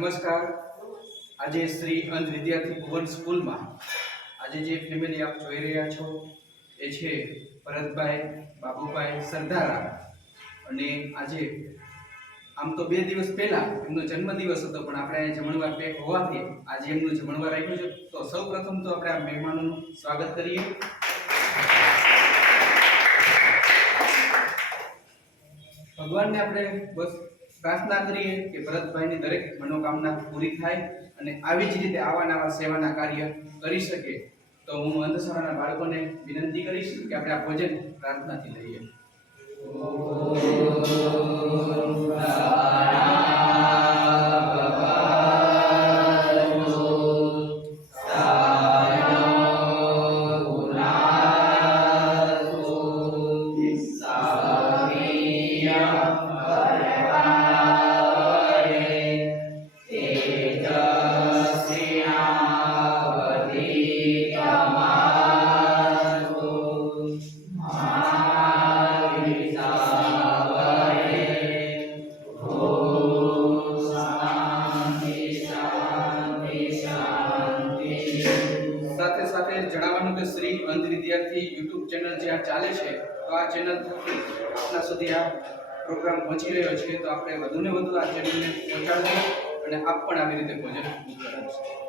નમસ્કાર। આજે શ્રી અંધ વિદ્યાર્થી ભુવન સ્કૂલમાં આજે જે ફેમિલી આપ જોઈ રહ્યા છો એ છે ભરતભાઈ બાબુભાઈ સરદારા। અને આજે આમ તો 2 દિવસ પહેલા એમનો જન્મદિવસ હતો, પણ આપણે જમણવાર પેક હોવાથી આજે એમનું જમણવાર રાખ્યું છે। તો સૌપ્રથમ તો આપણે આ મહેમાનોનું સ્વાગત કરીએ। ભગવાનને આપણે બસ प्रार्थना करिए कि भरतभाई ની દરેક મનોકામના પૂરી થાય અને આવી જ રીતે આવા નવા સેવાના કાર્ય કરી શકે। તો હું અંધશાળાના બાળકોને વિનંતી કરીશ કે આપણે આ ભોજન પ્રાર્થનાથી લઈએ। સાથે સાથે જણાવવાનું કે શ્રી અંધ વિદ્યાર્થી YouTube ચેનલ જે આ ચાલે છે, તો આ ચેનલ આપના સુધી આ પ્રોગ્રામ પહોંચી રહ્યો છે। તો આપણે વધુને વધુ આ ચેનલને પહોંચાડવું અને આપ પણ આવી રીતે ભોજન કરાવશો।